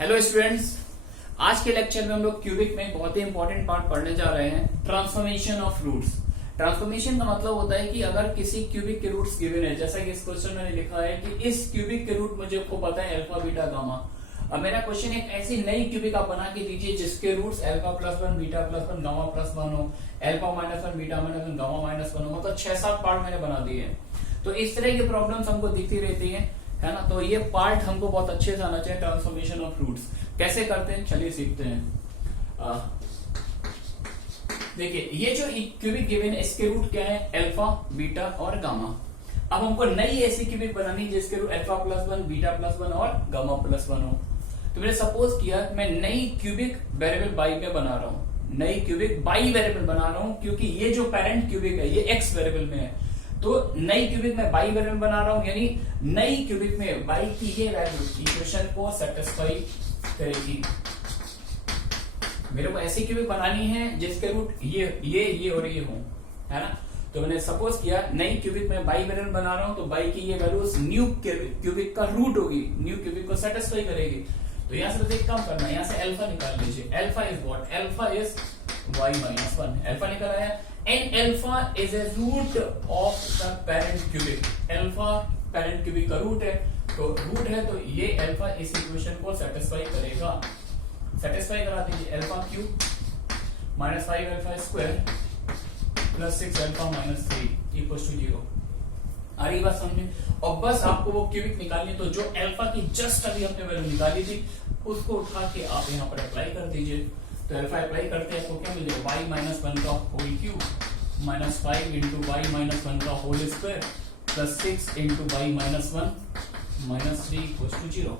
Hello students, आज के lecture में हम लोग क्यूबिक में बहुत ही इंपॉर्टेंट पार्ट पढ़ने जा रहे हैं, ट्रांसफॉर्मेशन ऑफ रूट्स। ट्रांसफॉर्मेशन का मतलब होता है कि अगर किसी क्यूबिक के रूट्स गिवन है, जैसा कि इस क्वेश्चन में लिखा है कि इस क्यूबिक के रूट मुझे को पता है अल्फा बीटा गामा। अब मेरा क्वेश्चन एक ऐसी नई क्यूबिक आप बना के दीजिए जिसके roots alpha plus one, beta plus one, gamma plus one हो, alpha minus one, beta minus one, gamma minus one हो, मतलब 6-7 पार्ट मैंने बना दिए हैं। तो इस तरह की प्रॉब्लम्स हमको दिखती रहती है ना। तो ये पार्ट हमको बहुत अच्छे से आना चाहिए, ट्रांसफॉर्मेशन ऑफ रूट्स कैसे करते हैं, चलिए सीखते हैं। देखिए ये जो क्यूबिक गिवन है इसके रूट क्या है, अल्फा, बीटा और गामा। अब हमको नई ऐसी क्यूबिक बनानी जिसके root alpha plus one, beta plus one और गामा प्लस वन हो। तो मैंने सपोज किया मैं नई क्यूबिक वेरिएबल बाई में बना रहा हूं, नई क्यूबिक बाई वेरिएबल बना रहा हूं क्योंकि ये जो पेरेंट क्यूबिक है ये एक्स वेरिएबल में है। तो नई क्यूबिक में बाई वेरिएबल बना रहा हूं, यानी नई क्यूबिक में बाई की ये वैल्यू इक्वेशन को सेटिस्फाई करेगी। मेरे को ऐसी क्यूबिक बनानी है जिसके रूट ये और ये हो, है ना। तो मैंने सपोज किया नई क्यूबिक में बाई वेरिएबल बना रहा हूं, तो बाई की ये वैल्यू न्यू क्यूबिक का रूट होगी, न्यू क्यूबिक को सेटिस्फाई करेगी। तो यहां से एक काम करना है, यहां से अल्फा निकाल लीजिए। Alpha is what, alpha is y minus one. Alpha निकल आया and alpha is a root of the parent cubic. Alpha parent cubic का रूट है, तो रूट है तो ये अल्फा इस इक्वेशन को सेटिस्फाई करेगा। सेटिस्फाई करा दीजिए, alpha cube minus 5 alpha square plus 6 alpha minus 3 equal to 0। आ रही बात समझे। और बस आपको वो क्यूबिक निकालनी, तो जो अल्फा की जस्ट अभी हमने वैल्यू निकाली थी उसको उठा के आप यहाँ पर अप्लाई कर दीजिए। तो अल्फा अप्लाई करते हैं तो क्या मिलेगा, y माइनस वन का whole cube minus 5 into y minus one का whole square plus 6 into y minus one minus 3 equal to 0।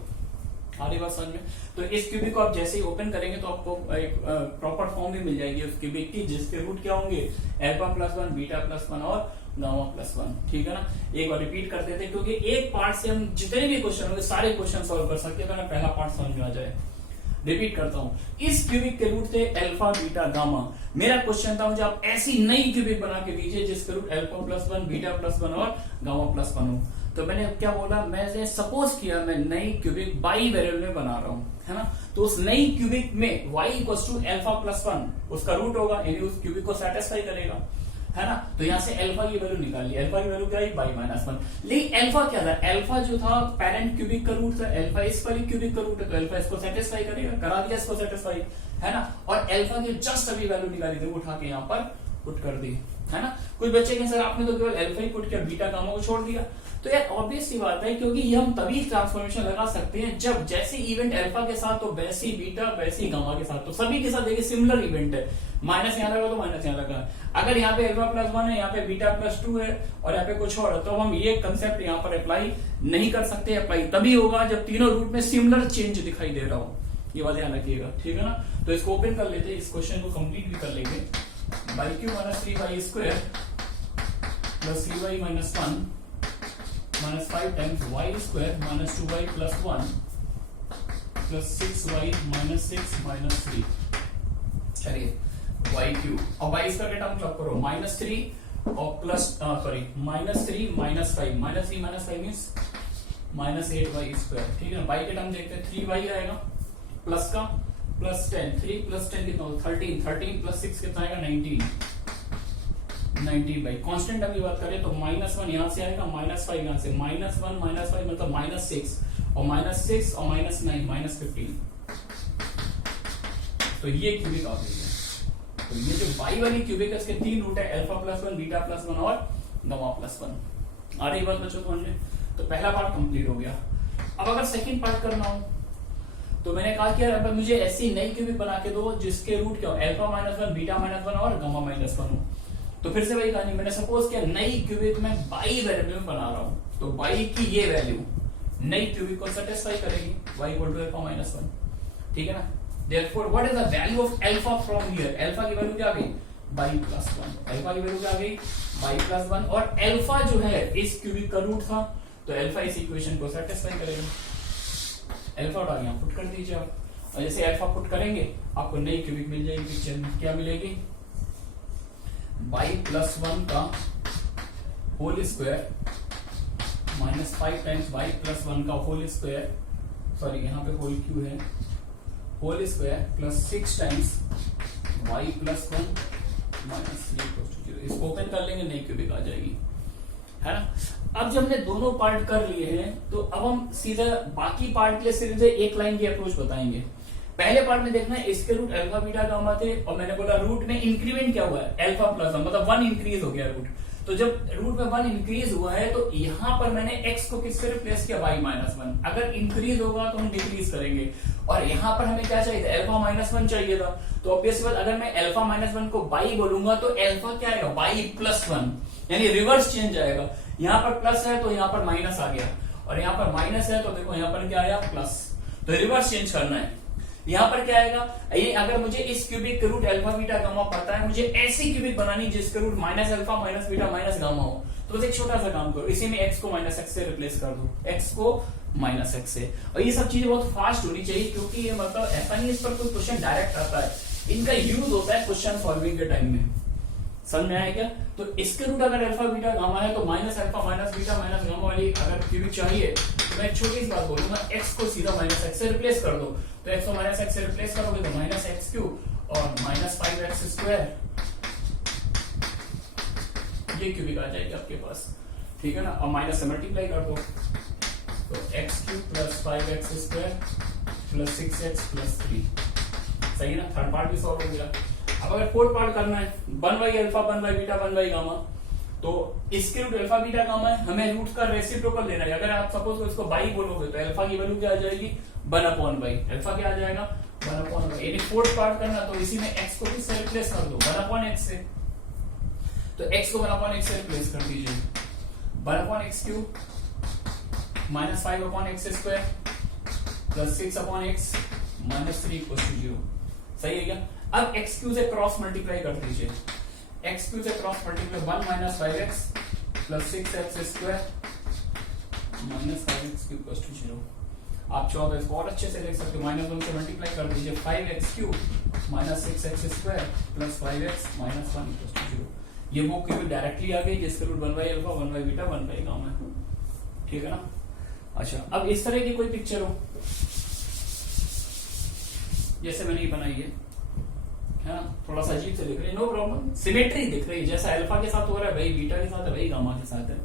आधी बात समझ में। तो इस क्यूबिक को आप जैसे ही ओपन करेंगे तो आपको एक प्रॉपर फॉर्म भी मिल जाएगी उस क्यूबिक की, जिसके रूट क्या होंगे alpha plus one, beta plus one और गामा प्लस वन। ठीक है ना। एक बार रिपीट कर देते हैं क्योंकि एक पार्ट से हम जितने भी क्वेश्चन होंगे सारे क्वेश्चन सॉल्व कर सकते हैं, तो पहला पार्ट समझ में आ जाए। रिपीट करता हूं, इस क्यूबिक के रूट थे अल्फा, बीटा, गामा। मेरा क्वेश्चन था मुझे आप ऐसी नई क्यूबिक बना के दीजिए जिसके root alpha plus one, beta plus one और गामा प्लस वन हो। तो मैंने क्या बोला, मैंने सपोज किया मैं नई क्यूबिक बाई वेरिएबल में बना रहा हूं, है ना। तो उस नई क्यूबिक में y equal to alpha plus one उसका रूट होगा, यानी उस क्यूबिक को सेटिस्फाई करेगा, है ना। तो यहां से अल्फा की वैल्यू निकाली, अल्फा की वैल्यू क्या है, y माइनस वन। लेकिन अल्फा क्या था, अल्फा जो था पेरेंट क्यूबिक का रूट था, अल्फा इस वाली क्यूबिक का रूट है, तो अल्फा इसको सेटिस्फाई करेगा, करा दिया इसको सेटिस्फाई, है ना। और अल्फा की जस्ट अभी वैल्यू निकाली थी, उठा के यहाँ पर पुट कर दी, है ना। कुछ बच्चे कहें सर आपने तो केवल अल्फा ही पुट किया, बीटा गामा को छोड़ दिया। तो यार ऑब्वियस सी बात है, क्योंकि ये हम तभी ट्रांसफॉर्मेशन लगा सकते हैं जब जैसे इवेंट अल्फा के साथ तो वैसे ही बीटा, वैसे ही गामा के साथ, तो सभी के साथ देखिए सिमिलर इवेंट है। माइनस यहाँ लगा तो माइनस यहाँ लगा, अगर यहाँ पे अल्फा प्लस वन है, यहाँ पे बीटा प्लस टू है और यहाँ पे कुछ और, तो हम ये कंसेप्ट यहाँ पर अप्लाई नहीं कर सकते। अप्लाई तभी होगा जब तीनों रूट में सिमिलर चेंज दिखाई दे रहा हो, ये बात ध्यान रखिएगा, ठीक है ना। तो इसको ओपन कर लेते हैं, इस क्वेश्चन को कंप्लीट भी कर लेंगे। By Q minus 3y square plus 3y minus one minus 5 times y square minus 2y plus 1 plus 6y minus 6 minus 3। चलिए y क्यूब और y स्क्वायर का टर्म चॉप करो, माइनस 3 और plus sorry minus 3 minus 5, minus 3 minus 5 means minus 8y square. ठीक है ना। y के term देखते हैं, 3y आएगा प्लस का प्लस 10, 3 प्लस 10 कितना होगा 13, 13 प्लस 6 कितना आएगा 19 बाई कांस्टेंट अभी बात करें तो माइनस 1 यहां से आएगा, माइनस 5 यहां से, माइनस 1 माइनस 5 मतलब माइनस 6 और माइनस 6 और माइनस 9 माइनस 15। तो ये क्यूबिक आ गई है। तो ये जो बाई वाली क्यूबिक है इसके तीन रूट है, alpha plus one, beta plus one और गामा प्लस वन। आ रही बात बच्चों समझ में। तो पहला पार्ट कंप्लीट हो गया। अब अगर सेकंड पार्ट करना हो तो मैंने कहा कि यार मुझे ऐसी नई क्यूबिक बना के दो जिसके रूट क्या हो, alpha minus one, beta minus one और गामा माइनस वन हो। तो फिर से वही कहानी, मैंने सपोज किया नई क्यूबिक में बाई वेरिएबल में बना रहा हूं, तो बाई की ये वैल्यू नई क्यूबिक को सेटिस्फाई करेगी, y equal to alpha minus one. ठीक है ना। Therefore what is the value of alpha from here, alpha की वैल्यू क्या आ गई, बाई प्लस वन। अल्फा की वैल्यू क्या आ गई, बाई प्लस वन, और अल्फा जो है इस क्यूबिक का रूट था, तो अल्फा इस इक्वेशन को सेटिस्फाई करेगा। अल्फा उठा यहां पुट कर दीजिए आप, और जैसे अल्फा पुट करेंगे आपको नई क्यूबिक मिल जाएगी। पिक्चर में क्या मिलेगी, y प्लस वन का whole square minus 5 times y plus one का होल स्क्वायर सॉरी यहाँ पे होल क्यू है, whole square plus 6 times y plus 1 minus 3 equals to 0। इसको ओपन कर लेंगे, नई क्यूबिक आ जाएगी, है ना। अब जब हमने दोनों पार्ट कर लिए हैं तो अब हम सीधा बाकी पार्ट के लिए सीधे एक लाइन की अप्रोच बताएंगे। पहले पार्ट में देखना है इसके रूट अल्फा बीटा गामा थे और मैंने बोला रूट में इंक्रीमेंट क्या हुआ है, अल्फा प्लस 1, मतलब 1 इंक्रीज हो गया रूट। तो जब रूट में 1 इंक्रीज हुआ है तो यहां पर मैंने x को किससे रिप्लेस किया, y माइनस 1। अगर इंक्रीज होगा तो हम डिक्रीज करेंगे, और यहां पर हमें क्या चाहिए था, अल्फा माइनस 1 चाहिए था। तो ऑब्वियस बात, अगर मैं अल्फा माइनस 1 को y बोलूंगा तो अल्फा क्या आएगा, y प्लस 1, यानी रिवर्स चेंज आएगा। यहाँ पर प्लस है तो यहाँ पर माइनस आ गया, और यहाँ पर माइनस है तो देखो यहाँ पर क्या आया, प्लस। तो रिवर्स चेंज करना है। यहाँ पर क्या आएगा, ये अगर मुझे इस क्यूबिक के रूट अल्फा बीटा गामा पता है, मुझे ऐसी क्यूबिक बनानी जिसका root minus alpha minus beta minus gamma हो, तो बस एक छोटा सा काम करो, इसी में x को माइनस एक्स से रिप्लेस कर दो, x को माइनस एक्स से। और ये सब चीजें बहुत फास्ट होनी चाहिए, क्योंकि ये मतलब ऐसा नहीं इस पर कोई क्वेश्चन डायरेक्ट आता है, इनका यूज होता है क्वेश्चन सॉल्विंग के टाइम में। समझ में आया क्या? तो इसके रूट अगर अल्फा बीटा गामा है तो minus alpha minus beta minus gamma वाली अगर क्यूबिक चाहिए तो मैं छोटी सी बात बोलूंगा, x को सीधा माइनस एक्स से रिप्लेस कर दो। तो x को माइनस एक्स से रिप्लेस करोगे तो माइनस एक्स क्यूब और माइनस 5x स्क्वायर, ये क्यूबिक आ जाएगी आपके पास, ठीक है ना। और माइनस से मल्टीप्लाई कर दो, तो x cube plus 5x square plus 6x plus 3, सही है ना। थर्ड पार्ट भी सॉल्व हो गया। अब अगर फोर्थ पार्ट करना है, 1 अल्फा 1 बीटा 1 गामा, तो इसके रूट अल्फा बीटा गामा है, हमें रूट का रेसिप्रोकल लेना है। अगर आप सपोज इसको बाई बोलोगे तो अल्फा की वैल्यू क्या आ जाएगी, 1/बाई, अल्फा क्या आ जाएगा, 1/बाई। यानी फोर्थ पार्ट करना तो इसी में x को किससे रिप्लेस कर दो, 1/x से। तो x को 1/x से रिप्लेस कर दीजिए, 1/x cube minus 5/x square plus 6/x minus 3 equal to 0, सही है क्या। अब x क्यू से क्रॉस मल्टीप्लाई कर दीजिए, x क्यू से cross multiply 1 minus 5x plus 6x square minus 5x cube equal to 0। आप चाहो तो इसको और अच्छे से लिख सकते हो, -1 से मल्टीप्लाई कर दीजिए, 5x cube minus 6x square plus 5x minus 1 equal to 0। ये वो क्यूब डायरेक्टली आ गई जिसका रूट 1 अल्फा 1 बीटा 1 गामा है, ठीक है ना। अच्छा, अब इस तरह की कोई पिक्चर हो जैसे मैंने ये बनाई है ना, थोड़ा सा अजीब से दिख रही है, नो प्रॉब्लम, सिमेट्री दिख रही है, जैसा अल्फा के साथ हो रहा है वही बीटा के साथ है, वही गामा के साथ है।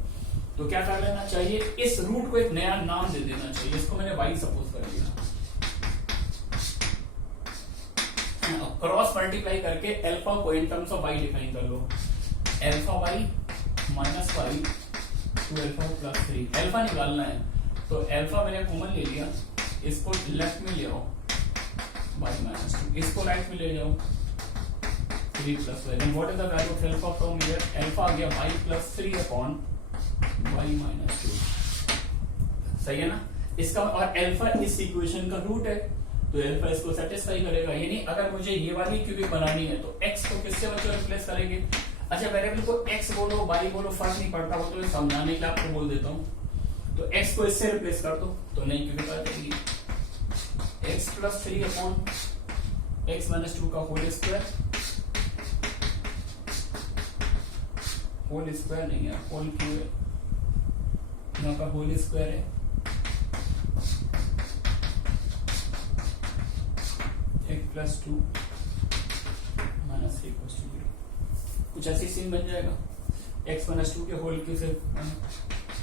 तो क्या कर लेना चाहिए, इस रूट को एक नया नाम दे देना चाहिए, इसको मैंने y सपोज कर दिया। क्रॉस मल्टीप्लाई करके अल्फा को in terms of y define कर लो, alpha y minus y two alpha plus 3। Alpha निकालना है तो अल्फा मैंने कॉमन ले लिया, इसको लेफ्ट में ले आओ y माइनस 2, इसको राइट में ले जाओ 3 plus y। Then what is the value of alpha from here, alpha आ गया y plus 3 upon y minus 2, सही है ना। इसका और अल्फा इस इक्वेशन का रूट है तो अल्फा इसको सेटिस्फाई करेगा। यानी अगर मुझे ये वाली क्यूबिक बनानी है तो x को किससे बच्चों रिप्लेस करेंगे। अच्छा, वेरिएबल को x बोलो y बोलो फर्क नहीं पड़ता, वो तो समझाने के लिए आपको बोल देता हूँ। तो x को इससे रिप्लेस कर दो तो नई क्यूबिक आ जाएगी, x plus 3 upon x minus 2 का होल स्क्वायर, होल स्क्वायर नहीं है, होल क्यूब है, यहाँ का होल स्क्वायर है, x plus 2 minus 3 equal to 0। कुछ ऐसी सीन बन जाएगा, x माइनस 2 के होल क्यूब से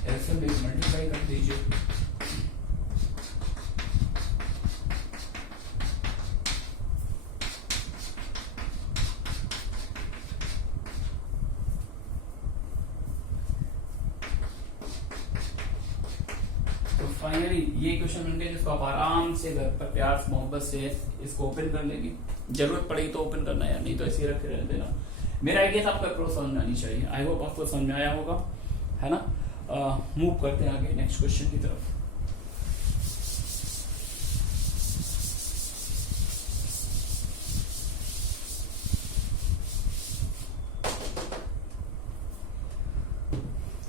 एलसीएम मल्टीप्लाई कर दीजिए, फाइनली ये क्वेश्चन बन गया जिसको आप आराम से घर पर प्यार मोहब्बत से इसको ओपन कर लेंगे। जरूरत पड़ेगी तो ओपन करना है, नहीं तो ऐसे रखे रहने देना। मेरा आइडिया था आपको अप्रोच समझ में आनी चाहिए, आई होप आपको समझ में आया होगा, है ना। मूव करते हैं आगे नेक्स्ट क्वेश्चन की तरफ।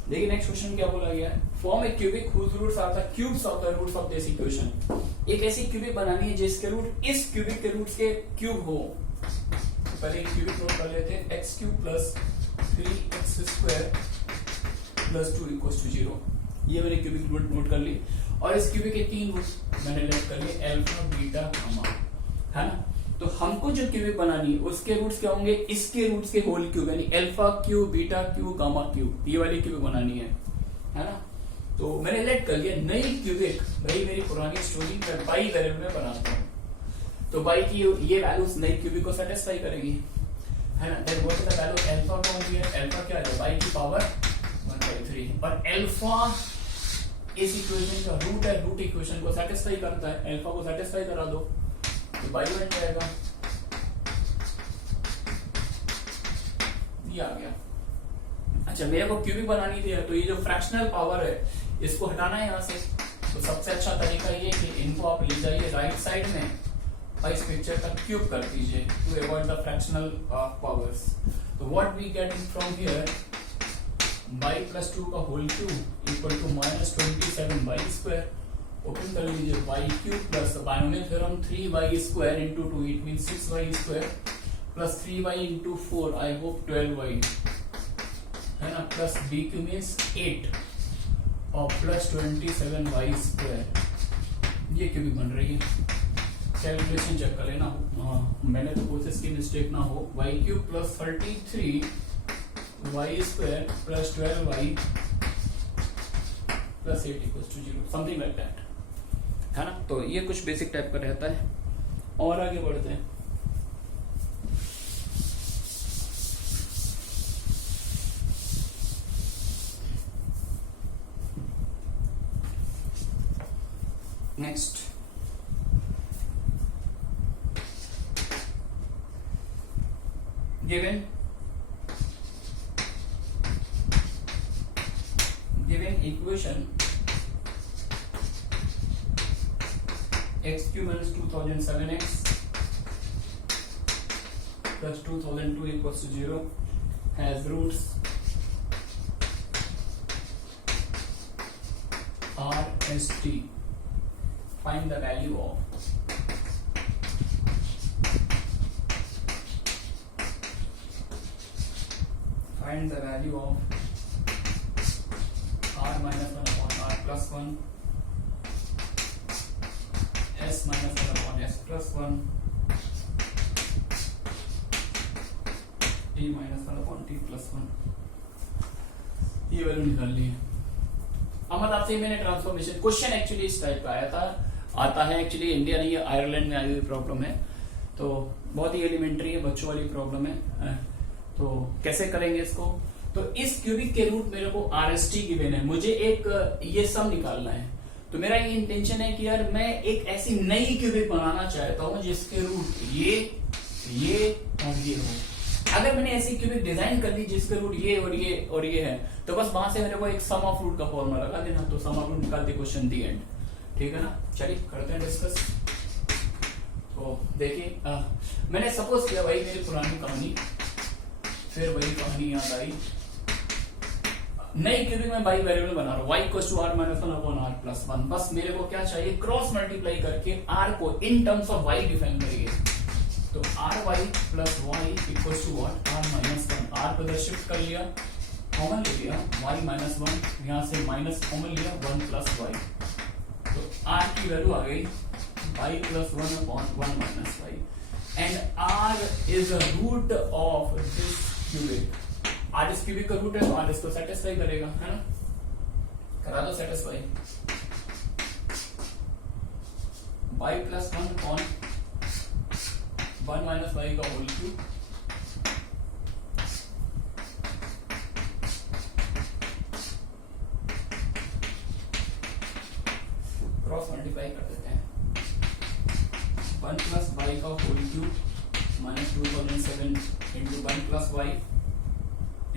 देखिए नेक्स्ट क्वेश्चन क्या बोला गया है, form a cubic whose roots are the cubes of the roots of this equation. एक ऐसी क्यूबिक बनानी है जिसके रूट इस क्यूबिक के रूट्स के क्यूब हो। तो पहले एक क्यूबिक नोट कर लेते हैं, x cube plus 3x square plus 2 equals to 0। ये मैंने क्यूबिक रूट नोट कर ली। और इस क्यूबिक के 3 रूट्स मैंने लेट कर लिए अल्फा बीटा गामा, है ना। तो हमको जो क्यूबिक बनानी है उसके रूट्स क्या होंगे, इसके रूट्स के होल क्यूब, यानी alpha cube, beta cube, gamma cube, ये वाली क्यूबिक बनानी है ना। तो मैंने लेट कर लिया नई क्यूबिक, भाई मेरी पुरानी स्टोरी मैं बाई वेरिएबल में बनाता हूँ, तो बाई की ये वैल्यूज नई क्यूबिक को सेटिस्फाई करेगी, है ना। Then what is the value alpha का होगी, अल्फा क्या है, बाई की पावर 1/3, और अल्फा इस इक्वेशन का रूट है, रूट इक्वेशन को सेटिस्फाई करता है, अल्फा को सेटिस्फाई करा दो तो बाई बन जाएगा, ये आ गया। अच्छा, मेरे को क्यूबिक बनानी थी, तो ये जो फ्रैक्शनल पावर है इसको हटाना है यहाँ से, तो सबसे अच्छा तरीका ये कि इनको आप ले जाइए राइट साइड में और इस पिक्चर का क्यूब कर दीजिए to avoid the fractional powers. तो what we get from here, y plus 2 का whole cube equal to -27 y square, open कर लीजिए, y cube plus binomial theorem 3y square into 2, it mean 6y square plus 3y into 4, I hope 12y, है ना, plus B Q means 8 और plus 27y square, ये cubic बन रही है। Calculation check कर लेना, मैंने तो कोशिश की मिस्टेक ना हो, y cube plus 33 y square plus 12y plus 8 equals to 0, something like that, है ना। तो ये कुछ बेसिक टाइप का रहता है, और आगे बढ़ते हैं। Next, given equation x cube minus 2007x plus 2002 equals to 0 has roots r s t. Find the value of r minus 1 upon r plus 1, s minus 1 upon s plus 1, t minus 1 upon t plus 1, ये value निकाल ली है। अब मतलब से मैंने transformation question actually इस type का आया था, आता है एक्चुअली इंडिया नहीं है, आयरलैंड में आई हुई प्रॉब्लम है, तो बहुत ही एलिमेंट्री है, बच्चों वाली प्रॉब्लम है। तो कैसे करेंगे इसको, तो इस क्यूबिक के रूट मेरे को RST गिवन है, मुझे एक ये सम निकालना है, तो मेरा ये इंटेंशन है कि यार मैं एक ऐसी नई क्यूबिक बनाना चाहता हूं जिसके रूट ये और ये हो। अगर मैंने ऐसी क्यूबिक डिजाइन कर ली जिसके रूट ये और ये और ये है, तो बस वहां से मेरे को एक सम ऑफ रूट का फॉर्मूला लगा देना, तो सम ऑफ रूट निकाल दे, क्वेश्चन दी एंड, ठीक है ना। चलिए करते हैं डिस्कस। तो देखिए मैंने सपोज किया भाई मेरी पुरानी कहानी, फिर वही कहानी याद आई, नई क्यूबिक में बाई वेरिएबल बना रहा हूं, y equals to r minus 1 upon r plus 1, बस मेरे को क्या चाहिए, क्रॉस मल्टीप्लाई करके r को in terms of y define करिए, तो ry plus y equals to what, r minus 1, r को इधर शिफ्ट कर लिया, कॉमन ले लिया, y माइनस 1, यहाँ से माइनस कॉमन लिया, 1 प्लस y, तो r की वैल्यू आ गई y plus 1 upon 1 minus y, and r is a root of this cubic, r इस क्यूबिक का रूट है तो r इसको सेटिस्फाई करेगा, है ना, करा दो satisfy, y plus 1 upon 1 minus y का होल क्यूब, क्रॉस मल्टीप्लाई कर देते हैं, 1 प्लस y का whole cube minus 2007 into 1 plus y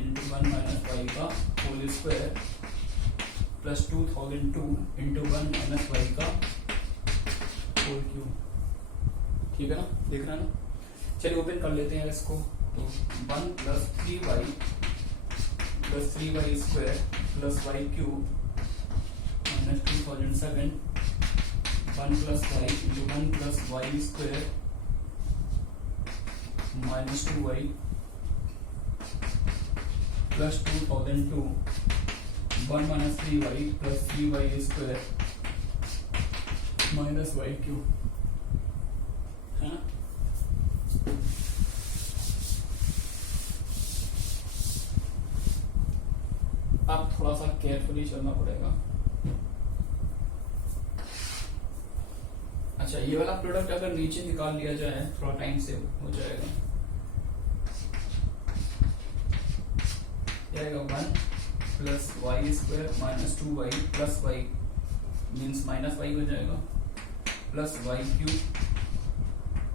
into 1 minus y का whole square plus 2002 into 1 minus y का होल क्यूब, ठीक है ना, देख रहे हैं ना। चलिए ओपन कर लेते हैं इसको, तो 1 plus 3y plus 3y square plus y cube minus 2007 1 plus y into 1 plus y square minus 2y plus 2002 1 minus 3y plus 3y square minus y cube है ना। अब थोड़ा सा केयरफुली चलना पड़ेगा। अच्छा, ये वाला प्रोडक्ट अगर नीचे निकाल लिया जाए थोड़ा टाइम सेव हो जाएगा। जाएगा 1 plus y square minus 2y plus y means minus y हो जाएगा प्लस वाई क्यूब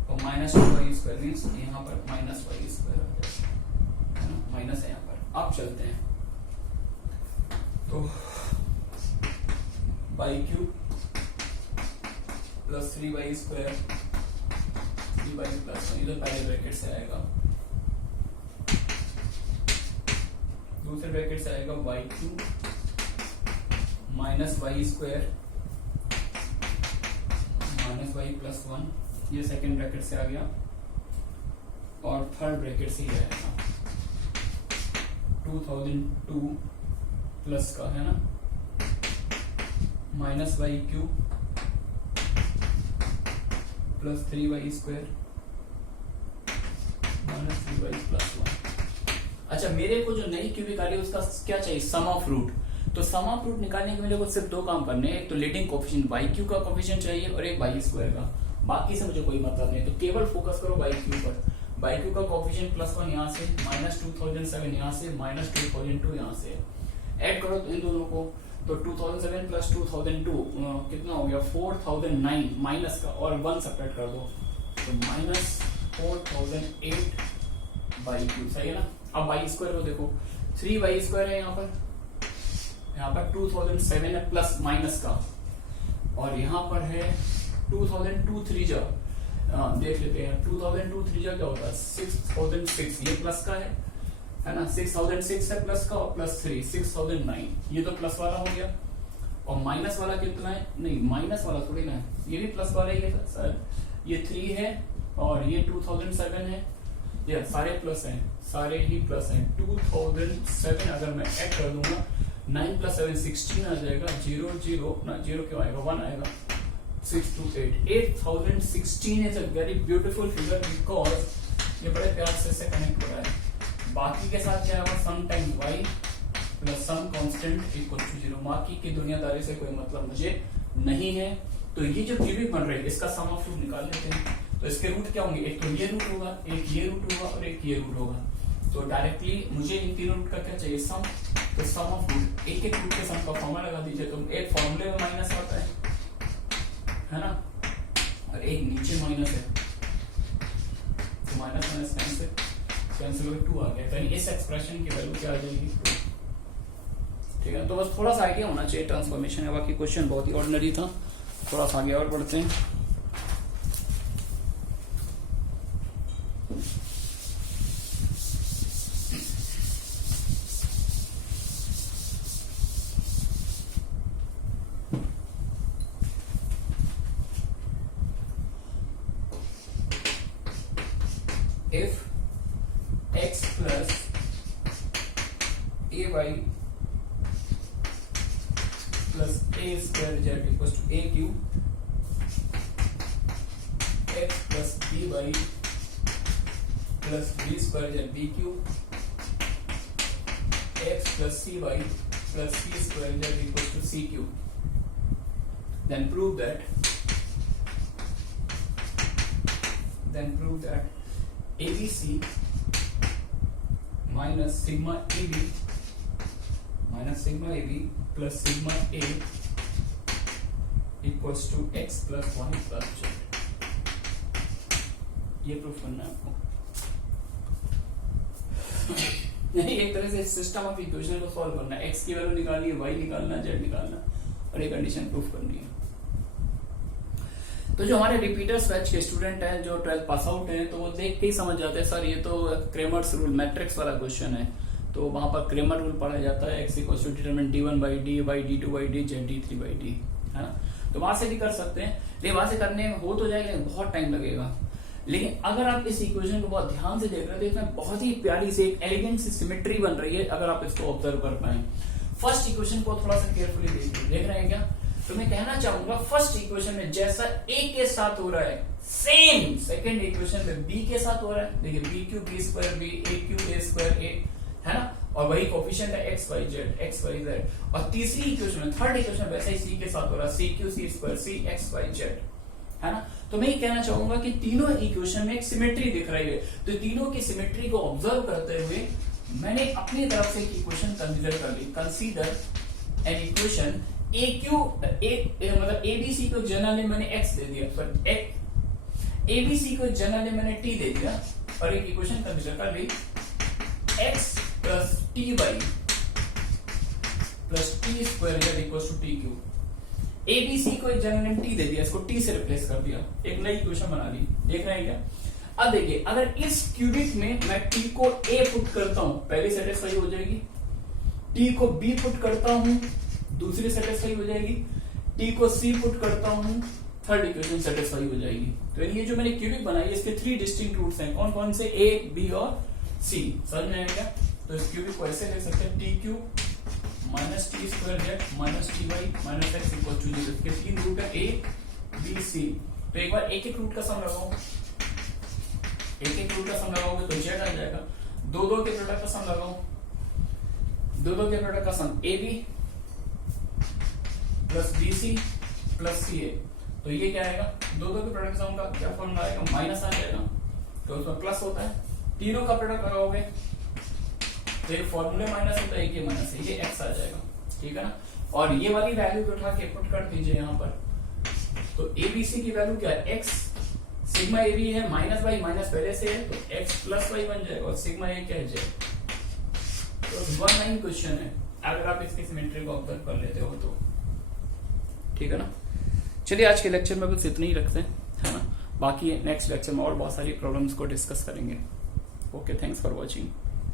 और माइनस 2y स्क्वायर मीन्स यहाँ पर माइनस वाई स्क्वायर आ जाएगा, है ना, माइनस है यहाँ पर। अब चलते हैं तो y cube plus 3y square 3y plus 1, ये तो पहले ब्रैकेट से आएगा। दूसरे ब्रैकेट से आएगा y cube minus y square minus y plus 1, ये सेकेंड ब्रैकेट से आ गया। और थर्ड ब्रैकेट से ही आएगा 2002 प्लस का, है ना, minus y cube plus 3y square minus 3y plus 1। अच्छा, मेरे को जो नई क्यूबिक आ रही है उसका क्या चाहिए, सम ऑफ रूट। तो सम ऑफ रूट निकालने के मेरे को सिर्फ दो काम करने हैं, एक तो लीडिंग कोफिशिएंट वाई क्यू का कोफिशिएंट चाहिए और एक वाई स्क्वायर का, बाकी से मुझे कोई मतलब नहीं। तो केवल फोकस करो वाई क्यू पर। वाई क्यू का कोफिशिएंट प्लस 1 यहाँ से, माइनस 2007 यहाँ से, माइनस 2002 यहाँ से ऐड करो इन दोनों को। तो 2007 प्लस 2002 कितना हो गया 4009 माइनस का, और 1 सेपरेट कर दो तो माइनस 4008 वाई क्यूब, सही है ना। अब वाई स्क्वायर को देखो 3y स्क्वायर है यहाँ पर 2007 है प्लस माइनस का, और यहाँ पर है 2002 3 जा देख लेते हैं 2002 3 जा क्या होता है 6006, ये प्लस का है ना, 6006 है प्लस का और प्लस 3 6009, ये तो प्लस वाला हो गया। और माइनस वाला कितना है, नहीं माइनस वाला थोड़ी ना है, ये भी प्लस वाला ही है सर, ये 3 है और ये 2007 है, ये सारे प्लस हैं, सारे ही प्लस हैं। 2007 अगर मैं ऐड कर दूंगा 9 प्लस 7 16 आ जाएगा, 0 0 ना 0 क्यों आएगा 1 आएगा, 6 to 8 8016 is a very beautiful figure because ये बड़े प्यार से कनेक्ट हो रहा है। बाकी के साथ क्या होगा some time y plus some constant equal to 0। बाकी की दुनियादारी से कोई मतलब मुझे नहीं है। तो ये जो क्यूबिक बन रही है इसका सम ऑफ रूट निकाल लेते हैं। तो इसके रूट क्या होंगे, एक तो ये रूट होगा, एक ये रूट होगा और एक ये रूट होगा। तो डायरेक्टली मुझे इन तीनों रूट का क्या चाहिए सम, तो सम ऑफ रूट, एक एक रूट के सम का फॉर्मूला लगा दीजिए। तो एक फॉर्मूले में माइनस आता है ना, और एक नीचे माइनस है, तो माइनस माइनस कैंसिल हो 2 आ गया। तो इस एक्सप्रेशन की वैल्यू क्या आ जाएगी, ठीक है। तो बस थोड़ा सा आइडिया होना चाहिए ट्रांसफॉर्मेशन है, बाकी क्वेश्चन बहुत ही ऑर्डिनरी था। थोड़ा सा आगे और बढ़ते हैं। If x plus ay plus a square z equals to a cube, x plus by plus b square z b cube, x plus cy plus c square z equals to c cube, then prove that ABC minus sigma AB plus sigma A equals to x plus 1 plus z। ये proof करना है आपको। नहीं, एक तरह से system of equation को solve करना है, x की वैल्यू निकालनी है, y निकालना है, z निकालना और ये कंडीशन प्रूफ करनी है। तो जो हमारे रिपीटर्स बैच के स्टूडेंट हैं जो 12 पास आउट हैं, तो वो देख के ही समझ जाते हैं सर ये तो क्रेमर्स रूल मैट्रिक्स वाला क्वेश्चन है। तो वहां पर क्रेमर रूल पढ़ा जाता है, x equals to determinant d1 by d y d2 by d z d3 by d, है ना। तो वहां से भी कर सकते हैं, लेकिन वहां से करने में हो तो जाएगा, बहुत टाइम लगेगा। लेकिन अगर आप इस इक्वेशन को बहुत ध्यान से देख रहे हैं तो इसमें बहुत ही प्यारी सी एक एलिगेंट सी सिमेट्री बन रही है, अगर आप इसको ऑब्जर्व कर पाए। फर्स्ट इक्वेशन को थोड़ा सा केयरफुली देख रहे हैं क्या, तो मैं कहना चाहूंगा फर्स्ट इक्वेशन में जैसा ए के साथ हो रहा है सेम सेकंड इक्वेशन में बी के साथ हो रहा है। देखिए b q b square b a q a square a, है ना, और वही कोफिशिएंट है एक्स वाई जेड। और तीसरी इक्वेशन में थर्ड इक्वेशन वैसे ही सी के साथ हो रहा है सी क्यू सी स्क्वायर सी एक्स वाई जेड, है ना। तो मैं ये कहना चाहूंगा कि तीनों इक्वेशन में एक सिमेट्री दिख रही है, तो तीनों की सिमेट्री को ऑब्जर्व करते हुए मैंने अपनी तरफ से एक इक्वेशन कंसीडर कर ली। Consider an equation a q मतलब एबीसी को जनरली मैंने एक्स दे दिया, पर एबीसी को जनरली मैंने टी दे दिया, और एक इक्वेशन कंसीडर कर ली x plus t y plus t square is equal to t q. ABC को एक जनरल नेम टी दे दिया, इसको टी से रिप्लेस कर दिया, एक नई इक्वेशन बना ली। देख रहे हैं क्या? अब देखिए अगर इस क्यूबिक में मैं टी को ए पुट करता हूं, पहली सेटिस्फाई हो जाएगी, टी को बी पुट करता हूं, दूसरी सेटिस्फाई हो जाएगी, टी को सी पुट करता हूं, थर्ड इक्वेशन सेटिस्फाई हो जाएगी। तो ये जो मैंने क्यूबिक बनाई है इसके 3 डिस्टिंक्ट रूट्स हैं, कौन कौन से? ए बी और सी। समझ में आएगा? तो इस क्यूबिक को ऐसे लिख सकते हैं T cube minus T square Z minus T Y minus X equal to 0। इसके 3 रूट है ए बी सी। तो एक बार एक एक रूट का सम लगाओ, एक एक रूट का सम लगाओगे तो जेड आ जाएगा। दो दो के प्रोडक्ट का सम लगाओ, दो दो के प्रोडक्ट का sum a b plus b c plus c a. तो ये क्या आएगा? दो दो के प्रोडक्ट सम का क्या फॉर्मूला आएगा? माइनस आ जाएगा, तो उसमें प्लस होता है। तीनों का प्रोडक्ट लगाओगे तो एक फॉर्मूले माइनस होता है, एक ये माइनस है, ये एक्स आ जाएगा, ठीक है ना। और ये वाली वैल्यू को उठा के पुट कर दीजिए यहाँ पर। तो एबीसी की वैल्यू क्या है? एक्स सिग्मा ए बी है माइनस वाई, माइनस पहले से है तो एक्स प्लस वाई बन जाएगा, और सिग्मा ए क्या है? जेड। तो 1 9 क्वेश्चन है, अगर आप इसकी सिमेट्री को ऑब्जर्व कर लेते हो तो, ठीक है ना। चलिए आज के लेक्चर में बस इतना ही रखते हैं, है ना। बाकी नेक्स्ट लेक्चर में और बहुत सारी प्रॉब्लम्स को डिस्कस करेंगे। Okay, thanks for watching.